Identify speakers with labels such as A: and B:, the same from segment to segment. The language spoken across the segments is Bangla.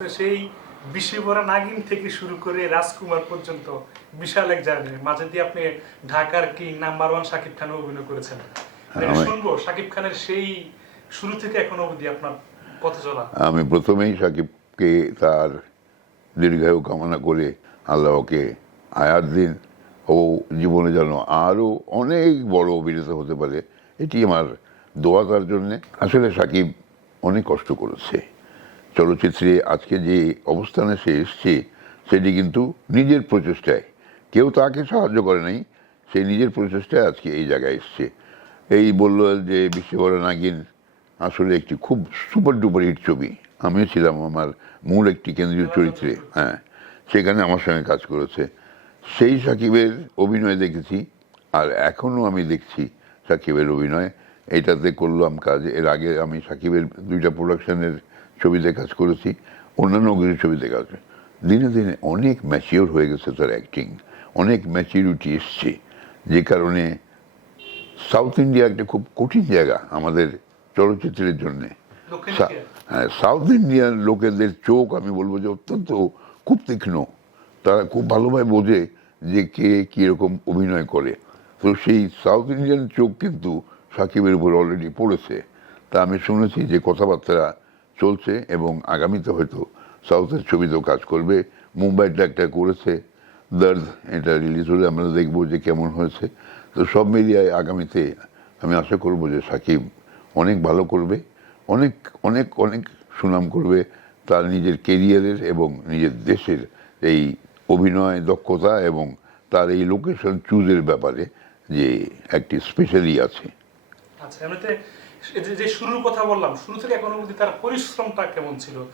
A: সেই বিশ্বভরা নাগিন থেকে শুরু করে রাজকুমার পর্যন্ত বিশাল এক জার্নি মাঝে দিয়ে আপনি ঢাকার king number one Shakib Khan অভিনয় করেছেন। মানে শুনব শাকিব খানের সেই শুরু থেকে এখন অবধি আপনার পথে চলা।
B: আমি প্রথমেই সাকিবকে তার দীর্ঘায়ু কামনা করে আল্লাহকে আয়াত দিন। ও জীবনে যেন আরও অনেক বড় অভিনেতা হতে পারে এটি আমার দোয়া তার জন্যে। আসলে সাকিব অনেক কষ্ট করেছে। চলচ্চিত্রে আজকে যে অবস্থানে সে এসছে, সেটি কিন্তু নিজের প্রচেষ্টায়। কেউ তাকে সাহায্য করে নাই সেই নিজের প্রচেষ্টায় আজকে এই জায়গায় এসছে। এই বলল যে বিশ্বভরা নাগিন আসলে একটি খুব সুপার ডুপার হিট ছবি। আমিও ছিলাম আমার মূল একটি কেন্দ্রীয় চরিত্রে হ্যাঁ সেখানে আমার সঙ্গে কাজ করেছে। সেই সাকিবের অভিনয় দেখেছি, আর এখনও আমি দেখছি সাকিবের অভিনয়। এইটাতে করলাম কাজ। এর আগে আমি সাকিবের দুইটা প্রোডাকশনের ছবিতে কাজ করেছি অন্যান্য কিছু ছবিতে কাজ করেছি। দিনে দিনে অনেক ম্যাচিওর হয়ে গেছে তার অ্যাক্টিং অনেক ম্যাচিউরিটি এসছে। যে কারণে সাউথ ইন্ডিয়া একটা খুব কঠিন জায়গা আমাদের চলচ্চিত্রের জন্যে।
A: দক্ষিণ
B: সা-
A: এশিয়া।
B: হ্যাঁ সাউথ ইন্ডিয়ান লোকেদের চোখ আমি বলব যে অত্যন্ত খুব তীক্ষ্ণ। তারা খুব ভালোভাবে বোঝে যে কে কীরকম অভিনয় করে। তো সেই সাউথ ইন্ডিয়ান চোখ কিন্তু সাকিবের উপর অলরেডি পড়েছে। তা আমি শুনেছি যে কথাবার্তা চলছে এবং আগামীতে হয়তো সাউথের ছবিতেও কাজ করবে। মুম্বাইটা একটা করেছে। দর্দ এটা রিলিজ হলে আমরা দেখব যে কেমন হয়েছে। তো সব মিলিয়ে আগামীতে আমি আশা করব যে সাকিব অনেক ভালো করবে। অনেক অনেক অনেক সুনাম করবে তার নিজের কেরিয়ারের এবং নিজের দেশের এই অভিনয় দক্ষতা এবং তার এই লোকেশন চুজের ব্যাপারে যে একটি স্পেশালি আছে।
A: আচ্ছা যে- শুরুর কথা বললাম শুরু থেকে এখন অবধি তার পরিশ্রমটা কেমন ছিল?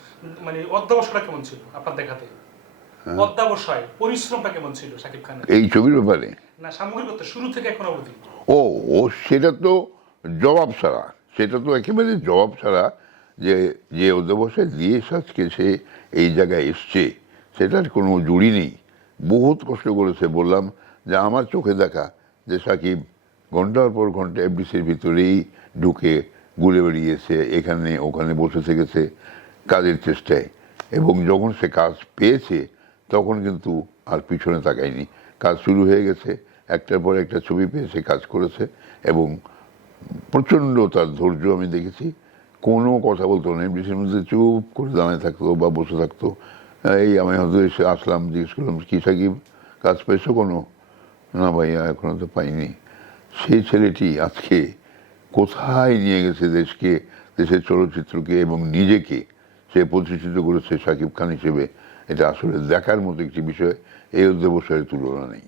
A: মানে অধ্যাবসায়টা কেমন ছিল আপনার দেখাতে?
B: হ্যাঁ।
A: অধ্যাবসায় পরিশ্রমটা কেমন ছিল শাকিব খানের?
B: এই ছবির ব্যাপারে?
A: না সামগ্রিকত্ব শুরু থেকে এখন অবধি।
B: ও ও সেটা তো জবাব ছাড়া সেটা তো একেবারে জবাব ছাড়া যে যে অধ্যবসায় দিয়ে আজকে সে এই জায়গায় এসছে সেটার কোনো জুড়ি নেই। বহুত কষ্ট করেছে বললাম যে আমার চোখে দেখা যে সাকিব ঘণ্টার পর ঘণ্টা এফডিসির ভিতরেই ঢুকে ঘুরে বেরিয়েছে এখানে, ওখানে বসে থেকেছে কাজের চেষ্টায়। এবং যখন সে কাজ পেয়েছে, তখন কিন্তু আর পিছনে তাকায়নি। কাজ শুরু হয়ে গেছে, একটার পর একটা ছবি পেয়ে সে কাজ করেছে এবং প্রচণ্ড তার ধৈর্য আমি দেখেছি। কোনো কথা বলতো না এমডিসির মধ্যে চুপ করে দাঁড়ায় থাকতো বা বসে থাকতো। এই আমি হয়তো এসে আসলাম, জিজ্ঞেস করলাম, কি সাকিব, কাজ পেয়েছ কোনো? না ভাইয়া, এখনও তো পাইনি। সেই ছেলেটি আজকে কোথায় নিয়ে গেছে দেশকে, দেশের চলচ্চিত্রকে এবং নিজেকে? সে প্রতিষ্ঠিত করেছে শাকিব খান হিসেবে। এটা আসলে দেখার মতো একটি বিষয়। এই অধ্যবসায়ের তুলনা নেই।